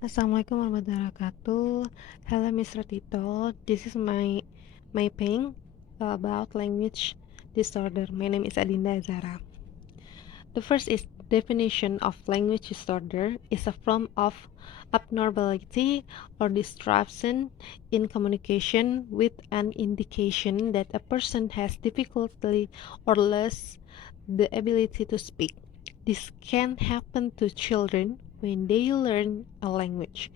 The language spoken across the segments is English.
Assalamualaikum warahmatullahi wabarakatuh. Hello, Mr. Tito. This is my pain about language disorder. My name is Adinda Zahra. The first is definition of language disorder is a form of abnormality or disruption in communication with an indication that a person has difficulty or less the ability to speak. This can happen to children when they learn a language.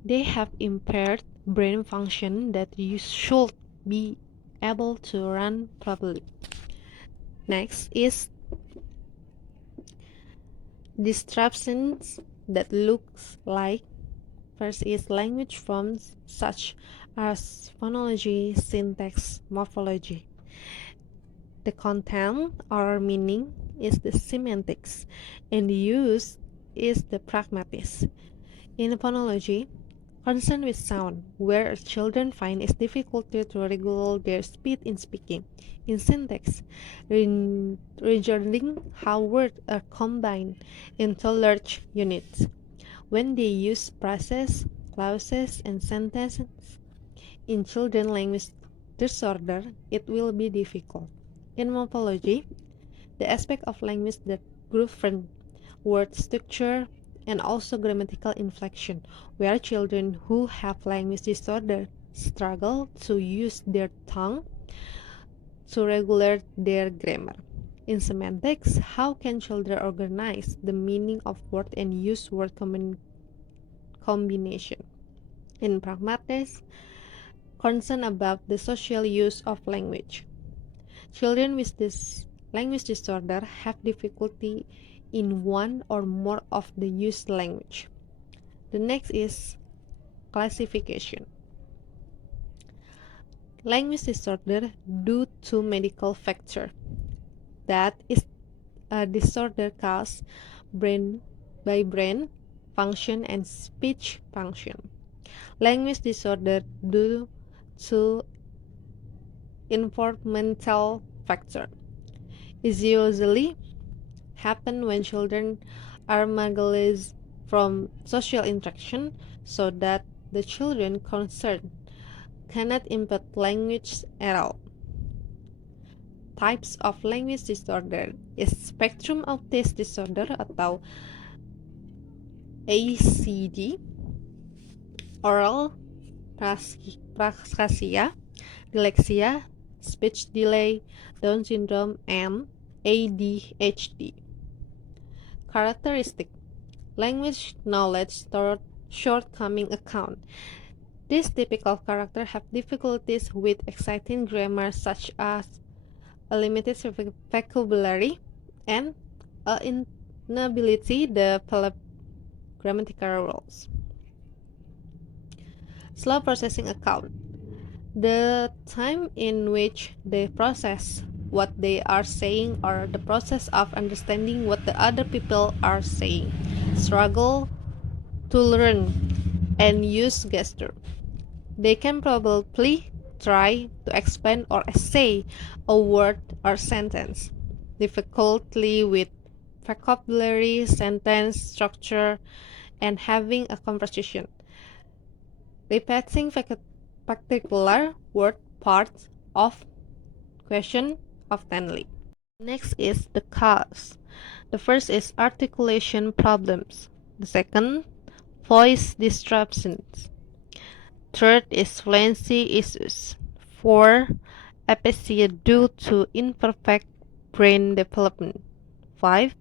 They have impaired brain function that you should be able to run properly. Next is disruptions that looks like. First is language forms such as phonology, syntax, morphology. The content or meaning is the semantics, and the use is the pragmatics. In phonology, concern with sound, where children find it difficulty to regulate their speed in speaking. In syntax, regarding how words are combined into large units. When they use phrases, clauses, and sentences in children language disorder, it will be difficult. In morphology, the aspect of language that govern word structure and also grammatical inflection, where children who have language disorder struggle to use their tongue to regulate their grammar. In semantics, how can children organize the meaning of word and use word combination? In pragmatics, concern about the social use of language. Children with this language disorder have difficulty in one or more of the used language. The next is classification. Language disorder due to medical factor. That is a disorder caused by brain function and speech function. Language disorder due to environmental factor is usually happen when children are marginalized from social interaction, so that the children concerned cannot input language at all. Types of language disorder is spectrum autism disorder atau ACD, oral praxasia, dyslexia, speech delay, Down syndrome, and ADHD. Characteristic: language knowledge shortcoming account. These typical characters have difficulties with exciting grammar such as a limited vocabulary and an inability to develop grammatical rules. Slow processing account. The time in which they process what they are saying or the process of understanding what the other people are saying. Struggle to learn and use gesture. They can probably try to explain or say a word or sentence. Difficulty with vocabulary, sentence structure, and having a conversation. Repeating particular word parts of question oftenly. Next is the cause. The first is articulation problems. The second, voice disruptions. Third is fluency issues. 4. Aphasia due to imperfect brain development. 5.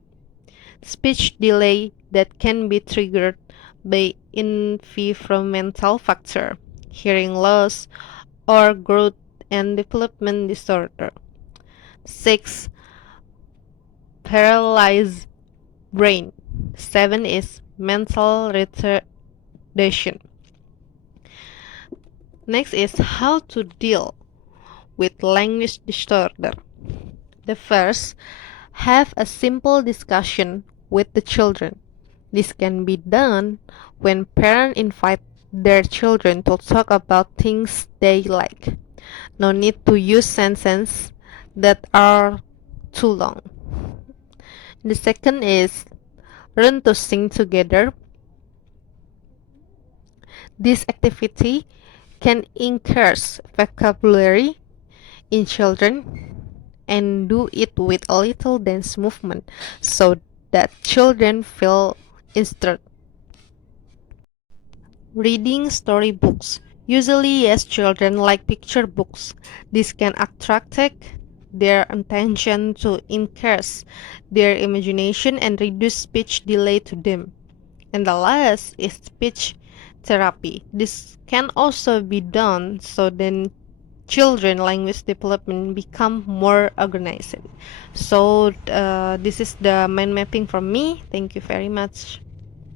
Speech delay that can be triggered by environmental factor, hearing loss, or growth and development disorder. 6. Paralyzed brain. 7 is mental retardation. Next is how to deal with language disorder. The first, have a simple discussion with the children. This can be done when parents invite their children to talk about things they like. No need to use sentences that are too long. The second is learn to sing together. This activity can increase vocabulary in children and do it with a little dance movement so that children feel instructed. Reading storybooks. Usually, yes, children like picture books. This can attract their attention to increase their imagination and reduce speech delay to them. And the last is speech therapy. This can also be done so then children language development become more organized. So this is the mind mapping from me. Thank you very much.